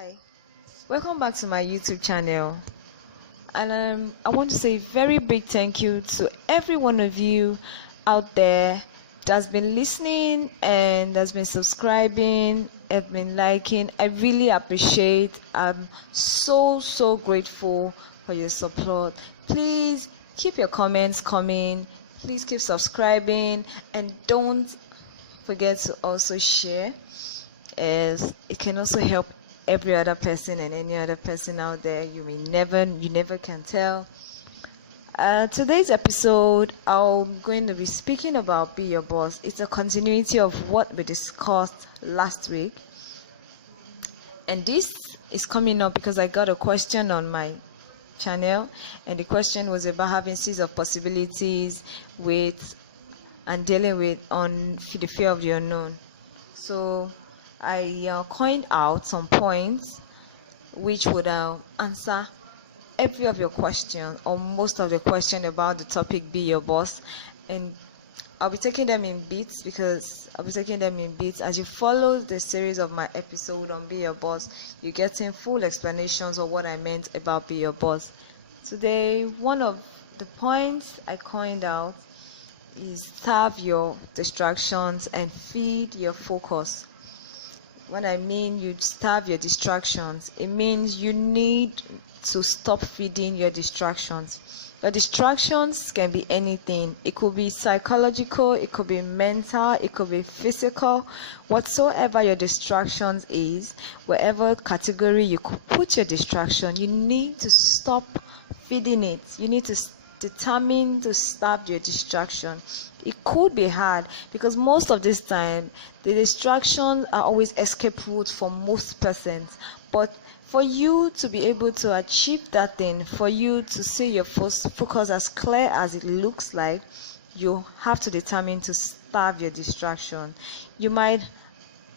Hi, welcome back to my YouTube channel. And I want to say a very big thank you to every one of you out there that's been listening and that's been subscribing, have been liking. I really appreciate. I'm so grateful for your support. Please keep your comments coming. Please keep subscribing and don't forget to also share, as it can also help every other person and any other person out there. You never can tell. Today's episode, I'm going to be speaking about Be Your Boss. It's a continuity of what we discussed last week, and this is coming up because I got a question on my channel, and the question was about having seeds of possibilities with and dealing with on the fear of the unknown. So I coined out some points which would answer every of your questions or most of the question about the topic Be Your Boss, and I'll be taking them in bits as you follow the series of my episode on Be Your Boss. You're getting full explanations of what I meant about Be Your Boss. Today, one of the points I coined out is starve your distractions and feed your focus. When I mean you starve your distractions, it means you need to stop feeding your distractions. Your distractions can be anything. It could be psychological, it could be mental, it could be physical. Whatsoever your distractions is, wherever category you could put your distraction, you need to stop feeding it. You need to determine to stop your distraction. It could be hard because most of this time the distractions are always escape routes for most persons, but for you to be able to achieve that thing, for you to see your focus as clear as it looks like, you have to determine to starve your distraction. You might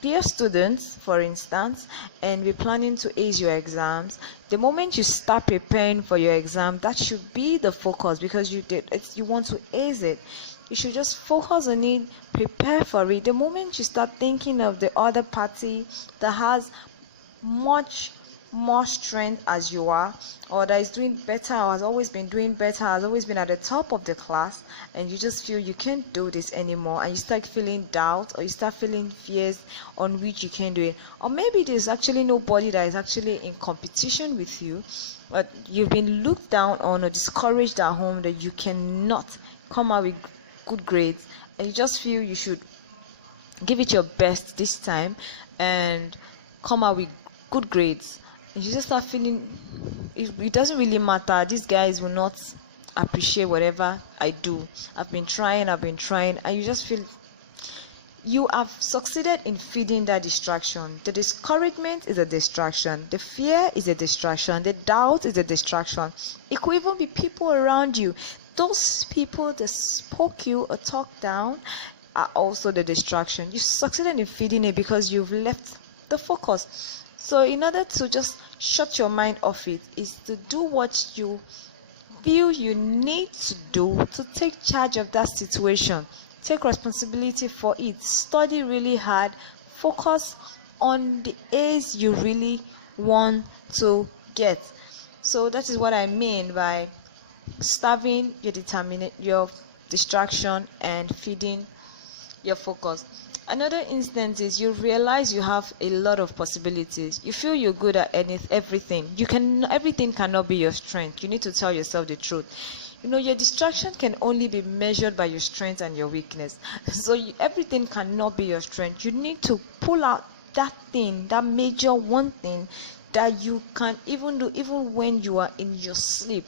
be a student, for instance, and be planning to ace your exams. The moment you start preparing for your exam, that should be the focus because you want to ace it. You should just focus on it, prepare for it. The moment you start thinking of the other party that has much more strength as you are, or that is doing better, or has always been doing better, has always been at the top of the class, and you just feel you can't do this anymore, and you start feeling doubt, or you start feeling fears on which you can't do it, or maybe there's actually nobody that is actually in competition with you, but you've been looked down on or discouraged at home that you cannot come out with good grades, and you just feel you should give it your best this time and come out with good grades. And you just start feeling it doesn't really matter. These guys will not appreciate whatever I do. I've been trying, and you just feel you have succeeded in feeding that distraction. The discouragement is a distraction. The fear is a distraction. The doubt is a distraction. It could even be people around you. Those people that spoke you or talk down are also the distraction. You succeeded in feeding it because you've left the focus. So in order to just shut your mind off it is to do what you feel you need to do to take charge of that situation. Take responsibility for it. Study really hard. Focus on the A's you really want to get. So that is what I mean by starving your distraction and feeding your focus. Another instance is you realize you have a lot of possibilities. You feel you're good at everything. Everything cannot be your strength. You need to tell yourself the truth. Your distraction can only be measured by your strength and your weakness. So everything cannot be your strength. You need to pull out that thing, that major one thing that you can even do even when you are in your sleep.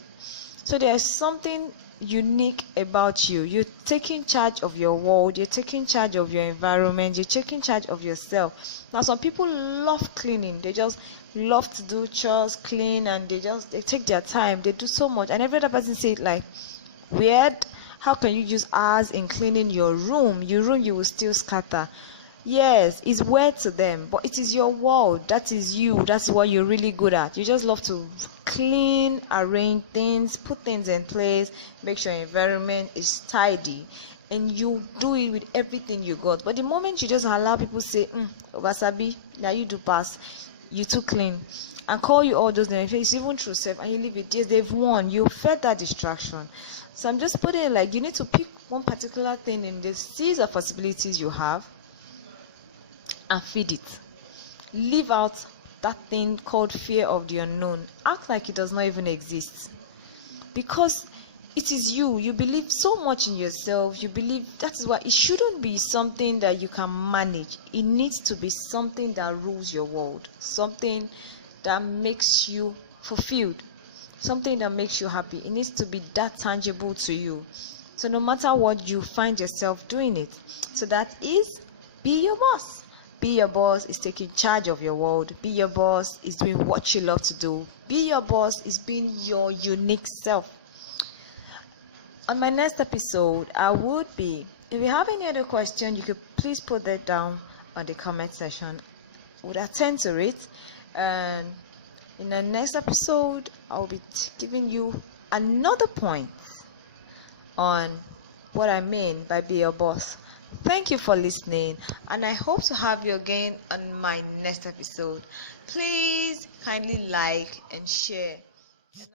So there's something unique about you. You're taking charge of your world, you're taking charge of your environment, you're taking charge of yourself. Now some people love cleaning, they just love to do chores, clean, and they take their time, they do so much, and every other person say it like weird. How can you use hours in cleaning your room you will still scatter? Yes, it's weird to them, but it is your world. That is you. That's what you're really good at. You just love to clean, arrange things, put things in place, make sure your environment is tidy, and you do it with everything you got. But the moment you just allow people say, Obasabi, now you do pass, you too clean, and call you all those names, it's even true self, and you leave it. Yes, they've won. You fed that distraction. So I'm just putting it like you need to pick one particular thing in the seas of possibilities you have and feed it. Leave out that thing called fear of the unknown. Act like it does not even exist. Because it is you. You believe so much in yourself. You believe that is why it shouldn't be something that you can manage. It needs to be something that rules your world. Something that makes you fulfilled. Something that makes you happy. It needs to be that tangible to you. So no matter what, you find yourself doing it. So that is, be your boss. Be your boss is taking charge of your world. Be your boss is doing what you love to do. Be your boss is being your unique self. On my next episode, I would be, if you have any other question, you could please put that down on the comment section. I would attend to it. And in the next episode, I'll be giving you another point on what I mean by be your boss. Thank you for listening, and I hope to have you again on my next episode. Please kindly like and share.